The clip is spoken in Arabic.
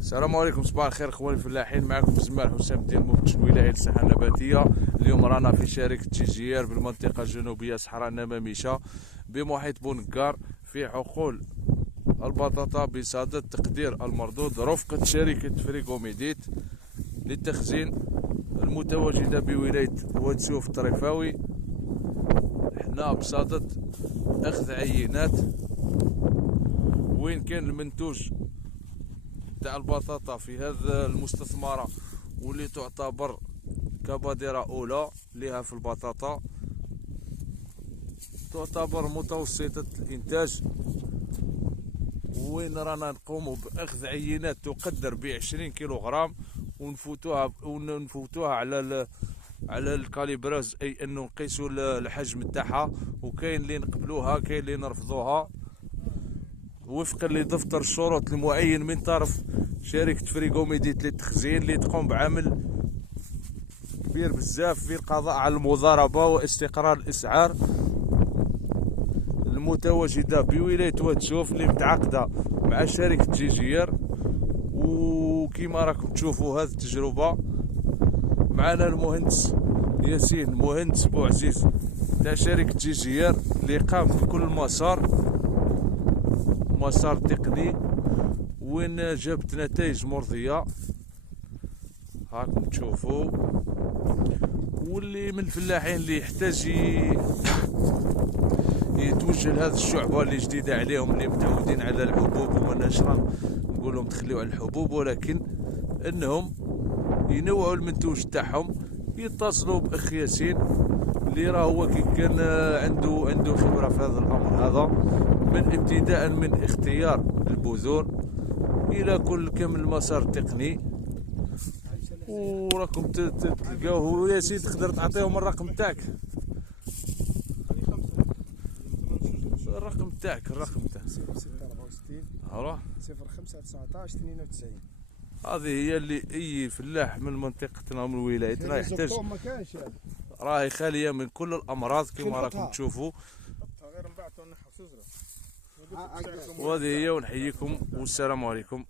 السلام عليكم، صباح الخير اخواني الفلاحين. معكم الزمال حسام الدين مفتش ولايه الساحه النباتيه. اليوم رانا في شركه تيجيير بالمنطقه الجنوبيه صحراء نماميشه بمحيط بونكار في حقول البطاطا بصدد تقدير المردود رفقه شركه فريغوميديت للتخزين المتواجده بولايه واد سيوف الطريفاوي. حنا بصدد اخذ عينات وين كان المنتوج تاع البطاطا في هذا المستثمرة، واللي تعتبر كبادرة أولى لها في البطاطا، تعتبر متوسطة الإنتاج. وين رانا نقوم بأخذ عينات تقدر ب20 كيلوغرام ونفوتوها على الكاليبراج، أي أنه نقيسوا الحجم تاعها، وكاين اللي نقبلوها كاين اللي نرفضوها وفقا لدفتر الشروط المعين من طرف شركة فريغوميديت للتخزين، اللي تقوم بعمل كبير بزاف في القضاء على المضاربة واستقرار الأسعار المتواجدة بولاية واد سيوف، اللي متعاقدة مع شركة تيجيير. وكما راكم تشوفوا هذه التجربة معنا المهندس ياسين، مهندس بوعزيز تاع شركة تيجيير، اللي قام بكل مسار تقني وين جابت نتائج مرضية هاكم تشوفوا. واللي من الفلاحين اللي يحتاج يتوجه لهذه الشعبة اللي جديدة عليهم، اللي متعودين على الحبوب وما نشرب نقول لهم تخليوا على الحبوب، ولكن انهم ينوعوا المنتوج تاعهم، يتصلوا باخ ياسين اللي راه هو كي كان عنده خبرة في هذا الامر هذا، من ابتداء من اختيار البذور الى كل كامل المسار التقني. وراكم تلقاوه. ياسين تقدر تعطيهم الرقم تاعك؟ الرقم تاعك 0664 هو 0519 92. هذه هي اللي اي فلاح من منطقتنا ومن ولايتنا يحتاج، راهي خاليه من كل الامراض كما راكم تشوفوا. وهذه هي، ونحييكم والسلام عليكم.